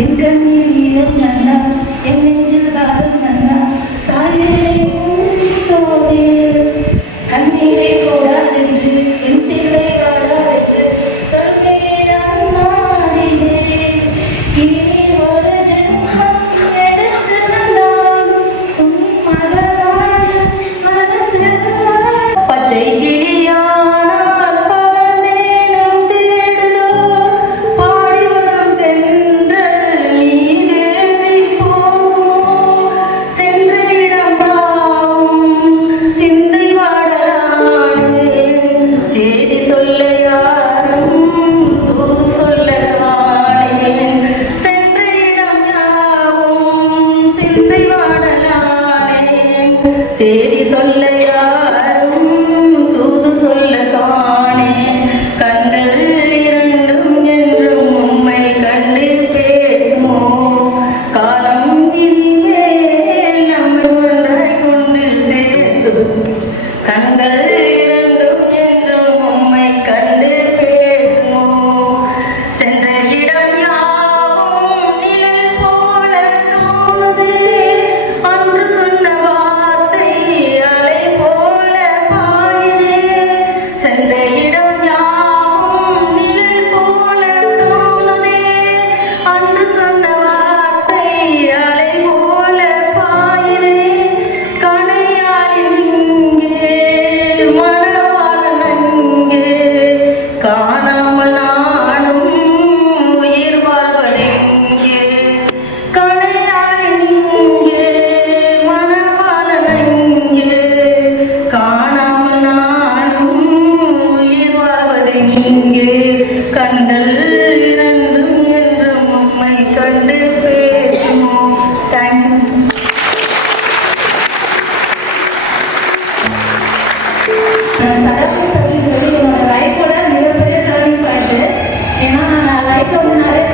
என் கண்ணில் ஈரம் நன்னா என் நெஞ்சில் காலம் நன்னா சாயலே தோணே கண்ணீரை போடாதென்று என் பிள்ளை பாடாதென்று சொல்கிறே அண்ணாடினே இனி ஒரு ஜென்மம் எடுத்து வந்தாலும் உன் மகனாக மறந்துடுவாய் பச்சை சேரி சொல்ல யாரும் தூது சொல்ல காணே கண்கள் இரண்டும் என்றும் உம்மை கண்டு பேசுமோ காலம் இனிமேல் நம்மை ஒன்றாய் கொண்டு சேர்த்து கண்கள் இரண்டும் என்றும் உம்மை கண்டு பேசுமோ சென்ற இடம் யாவும் நிழல் போல தோணுதே அன்று சொன்ன கண்டல் இரண்டும் என்றும் உம்மை கண்டு பேசுமோ. தேங்க்யூ. சடங்கு என்னோட லைஃபோட மிகப்பெரிய டர்னிங் பாயிண்ட். ஏன்னா நான் லைஃப்ல வந்து நிறைய